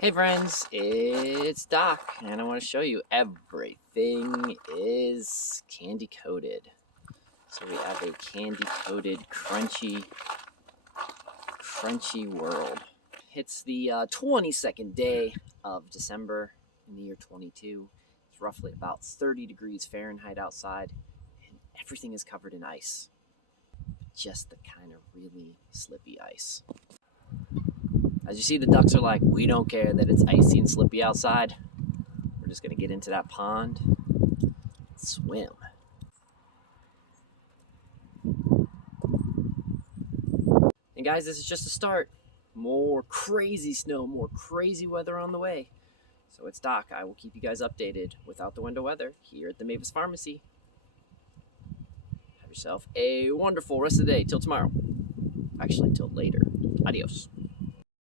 Hey friends, it's Doc, and I want to show you everything is candy coated. So we have a candy coated crunchy world. It's the 22nd day of December in the year 22. It's roughly about 30 degrees Fahrenheit outside, and everything is covered in ice. Just the kind of really slippy ice. As you see, the ducks are like, we don't care that it's icy and slippy outside. We're just going to get into that pond and swim. And guys, this is just a start. More crazy snow, more crazy weather on the way. So it's Doc. I will keep you guys updated with Out the Window weather here at the Mavis Pharmacy. Have yourself a wonderful rest of the day. Till tomorrow. Actually, till later. Adios.